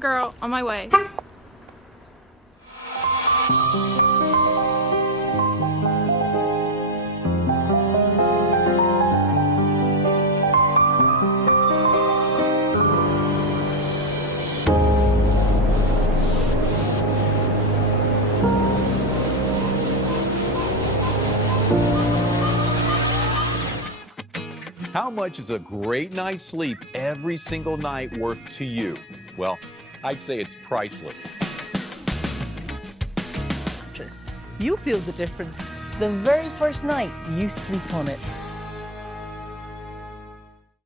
girl. On my way. How much is a great night's sleep every single night worth to you? Well, I'd say it's priceless. You feel the difference the very first night you sleep on it.